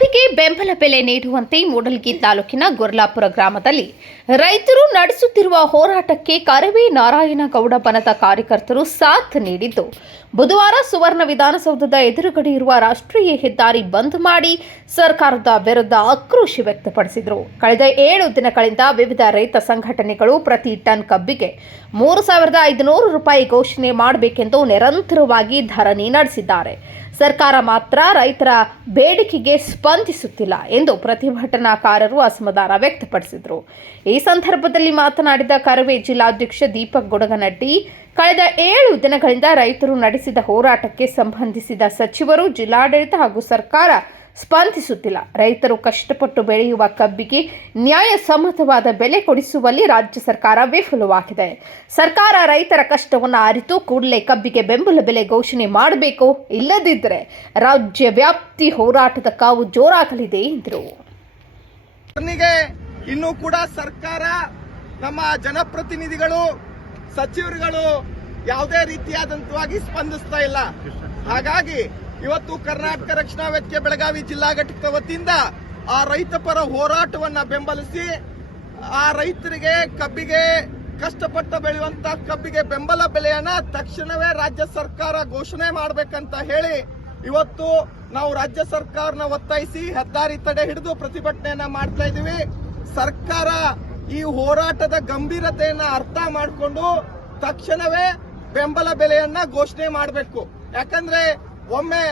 ಕಬ್ಬಿಗೆ ಬೆಂಬಲ ಬೆಲೆ ನೀಡುವಂತೆ ಮೂಡಲಗಿ ತಾಲೂಕಿನ ಗೊರ್ಲಾಪುರ ಗ್ರಾಮದಲ್ಲಿ ರೈತರು ನಡೆಸುತ್ತಿರುವ ಹೋರಾಟಕ್ಕೆ ಕರವೇ ನಾರಾಯಣಗೌಡ ಬಣದ ಕಾರ್ಯಕರ್ತರು ಸಾಥ್ ನೀಡಿದ್ದು, ಬುಧವಾರ ಸುವರ್ಣ ವಿಧಾನಸೌಧದ ಎದುರುಗಡೆ ಇರುವ ರಾಷ್ಟ್ರೀಯ ಹೆದ್ದಾರಿ ಬಂದ್ ಮಾಡಿ ಸರ್ಕಾರದ ವಿರುದ್ಧ ಆಕ್ರೋಶ ವ್ಯಕ್ತಪಡಿಸಿದರು. ಕಳೆದ 7 ದಿನಗಳಿಂದ ವಿವಿಧ ರೈತ ಸಂಘಟನೆಗಳು ಪ್ರತಿ ಟನ್ ಕಬ್ಬಿಗೆ 3,500 ರೂಪಾಯಿ ಘೋಷಣೆ ಮಾಡಬೇಕೆಂದು ನಿರಂತರವಾಗಿ ಧರಣಿ ನಡೆಸಿದ್ದಾರೆ. ಸರ್ಕಾರ ಮಾತ್ರ ರೈತರ ಬೇಡಿಕೆಗೆ ಸ್ಪಂದಿಸುತ್ತಿಲ್ಲ ಎಂದು ಪ್ರತಿಭಟನಾಕಾರರು ಅಸಮಾಧಾನ ವ್ಯಕ್ತಪಡಿಸಿದರು. ಈ ಸಂದರ್ಭದಲ್ಲಿ ಮಾತನಾಡಿದ ಕರವೇ ಜಿಲ್ಲಾಧ್ಯಕ್ಷ ದೀಪಕ್ ಗುಡಗನಟ್ಟಿ, ಕಳೆದ 7 ದಿನಗಳಿಂದ ರೈತರು ನಡೆಸಿದ ಹೋರಾಟಕ್ಕೆ ಸಂಬಂಧಿಸಿದ ಸಚಿವರು, ಜಿಲ್ಲಾಡಳಿತ ಹಾಗೂ ಸರ್ಕಾರ ಸ್ಪಂದಿಸುತ್ತಿಲ್ಲ. ರೈತರು ಕಷ್ಟಪಟ್ಟು ಬೆಳೆಯುವ ಕಬ್ಬಿಗೆ ನ್ಯಾಯಸಮ್ಮತವಾದ ಬೆಲೆ ಕೊಡಿಸುವಲ್ಲಿ ರಾಜ್ಯ ಸರ್ಕಾರ ವಿಫಲವಾಗಿದೆ. ಸರ್ಕಾರ ರೈತರ ಕಷ್ಟವನ್ನು ಅರಿತು ಕೂಡಲೇ ಕಬ್ಬಿಗೆ ಬೆಂಬಲ ಬೆಲೆ ಘೋಷಣೆ ಮಾಡಬೇಕು, ಇಲ್ಲದಿದ್ದರೆ ರಾಜ್ಯ ವ್ಯಾಪ್ತಿ ಹೋರಾಟದ ಕಾವು ಜೋರಾಗಲಿದೆ ಎಂದರು. ಇನ್ನೂ ಕೂಡ ಸರ್ಕಾರ, ನಮ್ಮ ಜನಪ್ರತಿನಿಧಿಗಳು, ಸಚಿವರುಗಳು ಯಾವುದೇ ರೀತಿಯಾದಂತವಾಗಿ ಸ್ಪಂದಿಸ್ತಾ ಇಲ್ಲ. ಹಾಗಾಗಿ ಇವತ್ತು ಕರ್ನಾಟಕ ರಕ್ಷಣಾ ವೇದಿಕೆ ಬೆಳಗಾವಿ ಜಿಲ್ಲಾ ಘಟಕದ ವತಿಯಿಂದ ಆ ರೈತ ಪರ ಹೋರಾಟವನ್ನ ಬೆಂಬಲಿಸಿ ಆ ರೈತರಿಗೆ ಕಬ್ಬಿಗೆ ಕಷ್ಟಪಟ್ಟು ಬೆಳೆಯುವಂತ ಕಬ್ಬಿಗೆ ಬೆಂಬಲ ಬೆಲೆಯನ್ನ ತಕ್ಷಣವೇ ರಾಜ್ಯ ಸರ್ಕಾರ ಘೋಷಣೆ ಮಾಡಬೇಕಂತ ಹೇಳಿ ಇವತ್ತು ನಾವು ರಾಜ್ಯ ಸರ್ಕಾರನ ಒತ್ತಾಯಿಸಿ ಹೆದ್ದಾರಿ ತಡೆ ಹಿಡಿದು ಪ್ರತಿಭಟನೆಯನ್ನ ಮಾಡ್ತಾ ಇದ್ದೀವಿ. ಸರ್ಕಾರ ಈ ಹೋರಾಟದ ಗಂಭೀರತೆಯನ್ನ ಅರ್ಥ ಮಾಡಿಕೊಂಡು ತಕ್ಷಣವೇ ಬೆಂಬಲ ಬೆಲೆಯನ್ನ ಘೋಷಣೆ ಮಾಡಬೇಕು. ಯಾಕಂದ್ರೆ ಒಮ್ಮೆ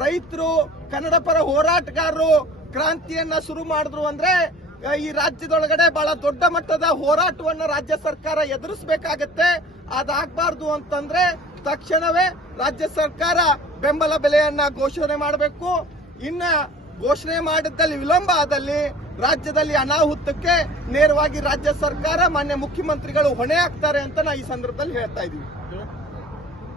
ರೈತರು, ಕನ್ನಡ ಪರ ಹೋರಾಟಗಾರರು ಕ್ರಾಂತಿಯನ್ನ ಶುರು ಮಾಡಿದ್ರು ಅಂದ್ರೆ ಈ ರಾಜ್ಯದೊಳಗಡೆ ಬಹಳ ದೊಡ್ಡ ಮಟ್ಟದ ಹೋರಾಟವನ್ನ ರಾಜ್ಯ ಸರ್ಕಾರ ಎದುರಿಸಬೇಕಾಗತ್ತೆ. ಅದಾಗಬಾರ್ದು ಅಂತಂದ್ರೆ ತಕ್ಷಣವೇ ರಾಜ್ಯ ಸರ್ಕಾರ ಬೆಂಬಲ ಬೆಲೆಯನ್ನ ಘೋಷಣೆ ಮಾಡಬೇಕು. ಇನ್ನ ಘೋಷಣೆ ಮಾಡಿದ್ದಲ್ಲಿ ವಿಳಂಬ ಆದಲ್ಲಿ ರಾಜ್ಯದಲ್ಲಿ ಅನಾಹುತಕ್ಕೆ ನೇರವಾಗಿ ರಾಜ್ಯ ಸರ್ಕಾರ, ಮಾನ್ಯ ಮುಖ್ಯಮಂತ್ರಿಗಳು ಹೊಣೆ ಆಗ್ತಾರೆ ಅಂತ ನಾ ಈ ಸಂದರ್ಭದಲ್ಲಿ ಹೇಳ್ತಾ ಇದೀವಿ.